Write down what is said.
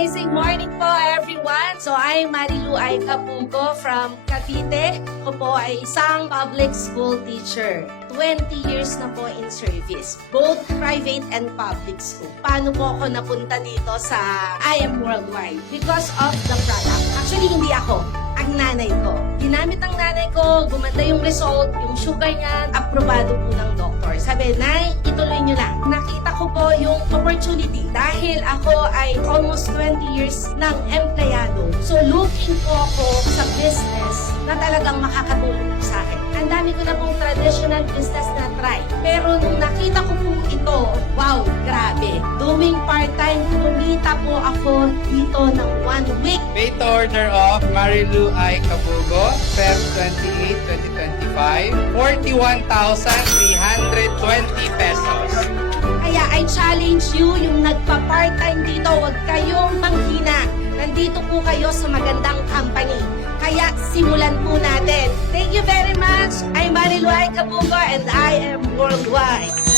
amazing morning po everyone. So I'm Marilu Ay Capugo from Cavite. Ako po ay isang public school teacher. 20 years na po in service, both private and public school. Paano po ako napunta dito sa I Am Worldwide? Because of the product. Actually, hindi ako. Ang nanay ko. Ginamit ng nanay ko, gumanda yung result, yung sugar niya, aprobado po ng doktor. Sabi, Nay, ituloy nyo lang. Nakita ko po yung opportunity dahil ako ay almost 20 years ng empleyado. So looking po ako sa business na talagang makakatulong sa akin. Ang dami ko na pong traditional business na try. Pero nung nakita ko po ito, wow, grabe. Doing part-time, kumita po ako dito ng 1 week. Made to order of Marilu Ay Cabugo, Feb 28, 2025, 41,320 pesos. Kaya I challenge you, yung nagpa-part-time dito, huwag kayong manghina. Nandito po kayo sa magandang company. Kaya simulan po natin. Thank you very much. I'm Marilu Ay Cabugo and I am worldwide.